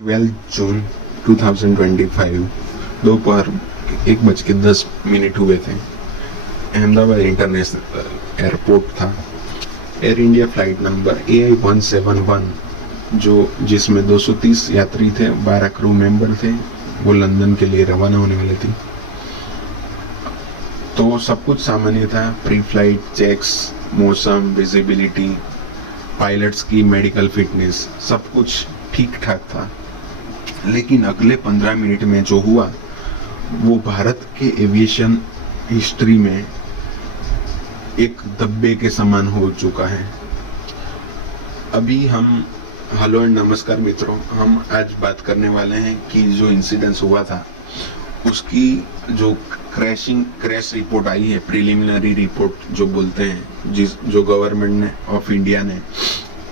12 जून 2025 दोपहर 1:10 हुए थे। अहमदाबाद इंटरनेशनल एयरपोर्ट था। Air India flight number AI-171 जिसमें 230 यात्री थे, 12 क्रू मेंबर थे, वो लंदन के लिए रवाना होने वाली थी। तो सब कुछ सामान्य था। प्री फ्लाइट चेक्स, मौसम, विजिबिलिटी, पायलट्स की मेडिकल फिटनेस, सब कुछ ठीक ठाक था। लेकिन अगले 15 मिनट में जो हुआ वो भारत के एविएशन हिस्ट्री में एक धब्बे के समान हो चुका है। अभी हम हेलो एंड नमस्कार मित्रों, हम आज बात करने वाले हैं कि जो इंसिडेंस हुआ था उसकी जो क्रैश रिपोर्ट आई है, प्रिलिमिनरी रिपोर्ट जो बोलते हैं, जो गवर्नमेंट ने ऑफ इंडिया ने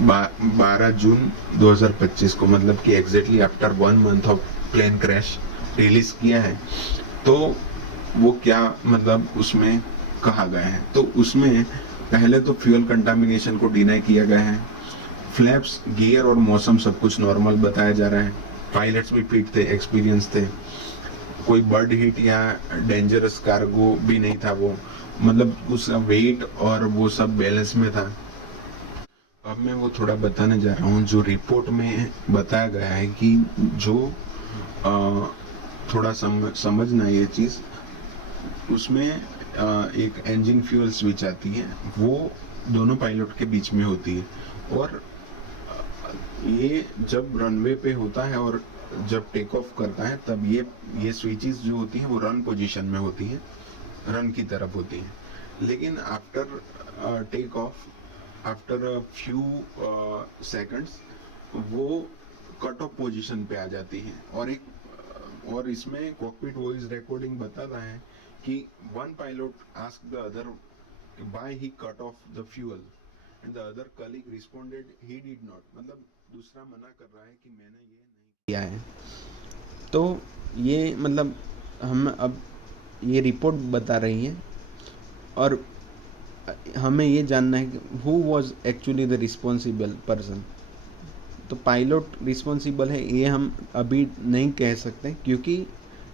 12 जून 2025 को, मतलब कि exactly after 1 month of plane crash release किया है। तो वो क्या मतलब उसमें कहा गया है, तो उसमें पहले तो फ्यूल कंटामिनेशन को डिनाई किया गया है। फ्लैप्स, गियर और मौसम सब कुछ नॉर्मल बताया जा रहा है। पायलट्स भी फिट थे, एक्सपीरियंस थे। कोई बर्ड हिट या डेंजरस कार्गो भी नहीं था। वो मतलब उसका वेट और वो सब बैलेंस में था। अब मैं वो थोड़ा बताने जा रहा हूँ जो रिपोर्ट में बताया गया है कि जो थोड़ा समझना ये चीज़, उसमें एक इंजन फ्यूल स्विच आती है, वो दोनों पायलट के बीच में होती है। और ये जब रनवे पे होता है और जब टेक ऑफ करता है तब ये स्विचेस जो होती हैं वो रन पोजीशन में होती है, रन की तरफ होती है। लेकिन after take off, after a few seconds, वो कट ऑफ पोजीशन पे आ जाती है। और इसमें कॉकपिट वॉइस रिकॉर्डिंग बताता है कि one pilot asked the other why he cut off the fuel and the other colleague responded he did not. मतलब दूसरा मना कर रहा है कि मैंने ये नहीं किया है। तो ये मतलब हम अब ये रिपोर्ट बता रही है और हमें ये जानना है कि who was actually the responsible person. तो पायलट रिस्पॉन्सिबल है ये हम अभी नहीं कह सकते, क्योंकि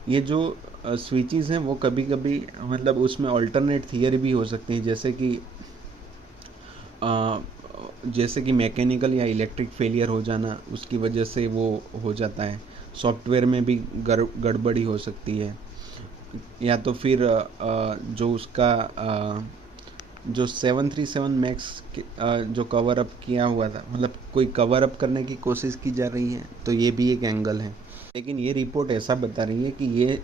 ये जो स्विचेस हैं वो कभी कभी मतलब उसमें अल्टरनेट थियरी भी हो सकती है, जैसे कि मैकेनिकल या इलेक्ट्रिक फेलियर हो जाना, उसकी वजह से वो हो जाता है। सॉफ्टवेयर में भी गड़बड़ी हो सकती है, या तो फिर जो उसका जो 737 मैक्स जो कवर अप किया हुआ था, मतलब कोई कवर अप करने की कोशिश की जा रही है, तो ये भी एक एंगल है। लेकिन ये रिपोर्ट ऐसा बता रही है कि ये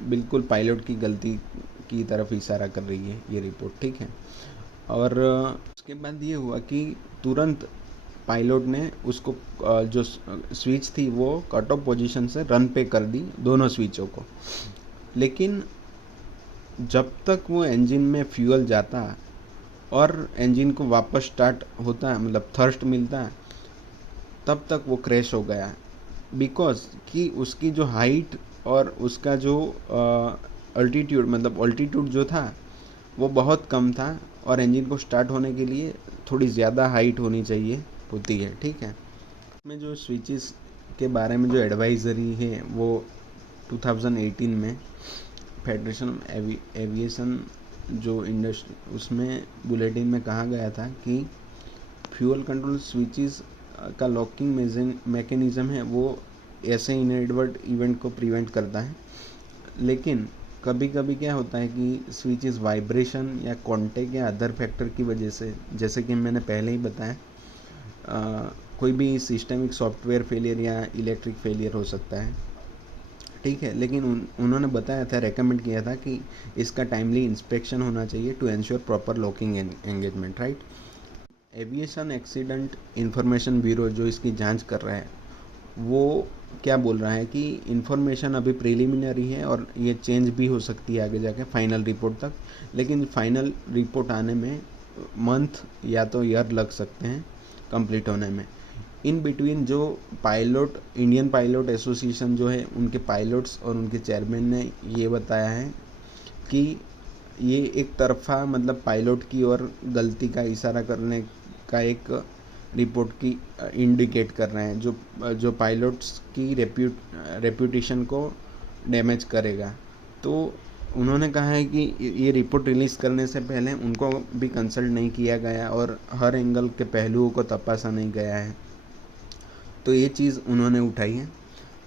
बिल्कुल पायलट की गलती की तरफ इशारा कर रही है ये रिपोर्ट, ठीक है। और उसके बाद ये हुआ कि तुरंत पायलट ने उसको जो स्विच थी वो कट ऑफ पोजीशन से रन पे कर दी, दोनों स्विचों को। लेकिन जब तक वो इंजन में फ्यूल जाता और इंजन को वापस स्टार्ट होता है, मतलब थर्स्ट मिलता है, तब तक वो क्रैश हो गया। बिकॉज कि उसकी जो हाइट और उसका जो अल्टीट्यूड, मतलब अल्टीट्यूड जो था वो बहुत कम था, और इंजन को स्टार्ट होने के लिए थोड़ी ज़्यादा हाइट होनी चाहिए होती है, ठीक है। इसमें जो स्विचेस के बारे में जो एडवाइजरी है वो 2018 में फेडरेशन एविएशन जो इंडस्ट्री, उसमें बुलेटिन में कहा गया था कि फ्यूल कंट्रोल स्विचेस का लॉकिंग मैकेनिज़्म है वो ऐसे इनएडवर्ट इवेंट को प्रिवेंट करता है। लेकिन कभी कभी क्या होता है कि स्विचेस वाइब्रेशन या कॉन्टेक्ट या अदर फैक्टर की वजह से, जैसे कि मैंने पहले ही बताया, कोई भी सिस्टमिक सॉफ्टवेयर फेलियर या इलेक्ट्रिक फेलियर हो सकता है, ठीक है। लेकिन उन्होंने बताया था, रेकमेंड किया था कि इसका टाइमली इंस्पेक्शन होना चाहिए to ensure proper locking engagement, right. Aviation accident information bureau जो इसकी जांच कर रहा है, वो क्या बोल रहा है कि इंफॉर्मेशन अभी प्रिलिमिनरी है और ये चेंज भी हो सकती है आगे जाके फाइनल रिपोर्ट तक। लेकिन फाइनल रिपोर्ट आने में मंथ या तो ईयर लग सकते हैं कंप्लीट होने में। इन बिटवीन जो पायलट, इंडियन पायलट एसोसिएशन जो है, उनके पायलट्स और उनके चेयरमैन ने ये बताया है कि ये एक तरफा मतलब पायलट की और गलती का इशारा करने का एक रिपोर्ट की इंडिकेट कर रहे हैं, जो पायलट्स की रेप्यूटेशन को डैमेज करेगा। तो उन्होंने कहा है कि ये रिपोर्ट रिलीज़ करने से पहले उनको भी कंसल्ट नहीं किया गया और हर एंगल के पहलुओं को तपासा नहीं गया है। तो ये चीज़ उन्होंने उठाई है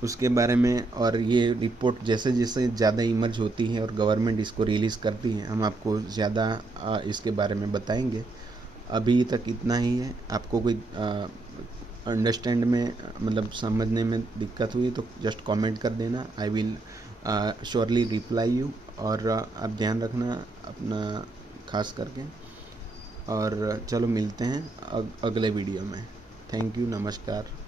उसके बारे में। और ये रिपोर्ट जैसे जैसे ज़्यादा इमर्ज होती है और गवर्नमेंट इसको रिलीज़ करती है, हम आपको ज़्यादा इसके बारे में बताएंगे। अभी तक इतना ही है। आपको कोई अंडरस्टैंड में मतलब समझने में दिक्कत हुई तो जस्ट कमेंट कर देना, I will surely reply you. और आप ध्यान रखना अपना खास करके। और चलो मिलते हैं अगले वीडियो में। थैंक यू, नमस्कार।